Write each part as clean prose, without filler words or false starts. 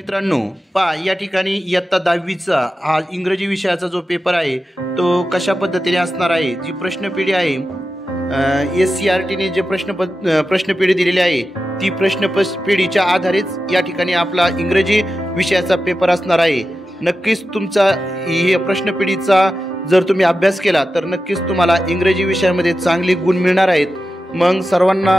मित्रांनो, पहा या ठिकाणी इयत्ता 10वीचा हा इंग्रजी विषयाचा जो पेपर आहे तो कशा पद्धतीने असणार आहे। जी प्रश्नपेढी आहे SCRTने जे प्रश्नपेढी दिलेली आहे ती प्रश्नपेढीच्या आधारेच या ठिकाणी आपला इंग्रजी विषयाचा पेपर असणार आहे। नक्कीच तुमचा ही प्रश्नपेढीचा जर तुम्ही अभ्यास केला तर नक्कीच तुम्हाला इंग्रजी विषयामध्ये चांगले गुण मिळणार आहेत। मग सर्वांना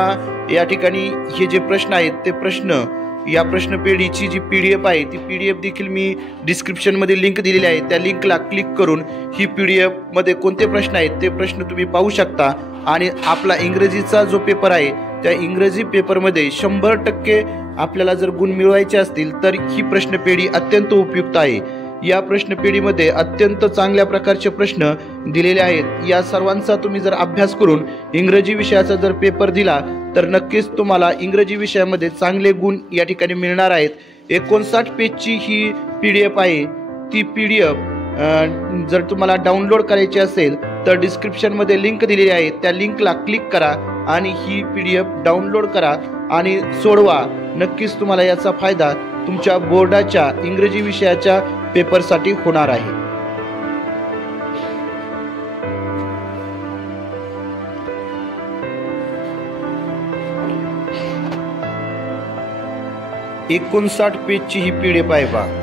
या ठिकाणी हे जे प्रश्न आहेत ते प्रश्न या प्रश्नपेढीची जी PDF आहे ती PDF देखील मी डिस्क्रिप्शनमध्ये लिंक दिलेली आहे। त्या लिंकला क्लिक करून ही PDF मध्ये कोणते प्रश्न आहेत ते प्रश्न तुम्ही पाहू शकता आणि आपला इंग्रजीचा जो पेपर आहे त्या इंग्रजी पेपरमध्ये 100% आपल्याला जर गुण मिळवायचे असतील तर ही प्रश्नपेढी अत्यंत उपयुक्त आहे। या प्रश्नपेढीमध्ये अत्यंत चांगल्या प्रकारचे प्रश्न दिलेले आहेत। या सर्वांचा तुम्ही जर अभ्यास करून इंग्रजी विषयाचा जर पेपर दिला तर नक्कीच तुम्हाला इंग्रजी विषयामध्ये चांगले गुण या ठिकाणी मिळणार आहेत। 59 पेजची ही PDF आहे। ती PDF जर तुम्हाला डाउनलोड करायची असेल तर डिस्क्रिप्शनमध्ये लिंक दिलेली आहे, त्या लिंकला क्लिक करा आणि ही PDF डाउनलोड करा आणि सोडवा। नक्कीच तुम्हाला याचा फायदा तुमच्या बोर्डाच्या इंग्रजी विषयाच्या पेपरसाठी होणार आहे। 59 पेजची ही PDF आहे पहा।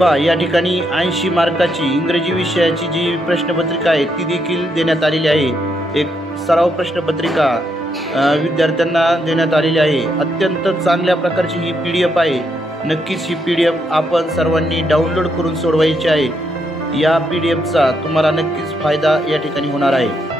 पहा, या ठिकाणी 80 मार्काची इंग्रजी विषयाची जी प्रश्नपत्रिका आहे ती देखील देण्यात आलेली आहे। एक सराव प्रश्नपत्रिका विद्यार्थ्यांना देण्यात आलेली आहे। अत्यंत चांगल्या प्रकारची ही PDF आहे। नक्कीच ही PDF आपण सर्वांनी डाउनलोड करून सोडवायची आहे। या PDFचा तुम्हाला नक्कीच फायदा या ठिकाणी होणार आहे।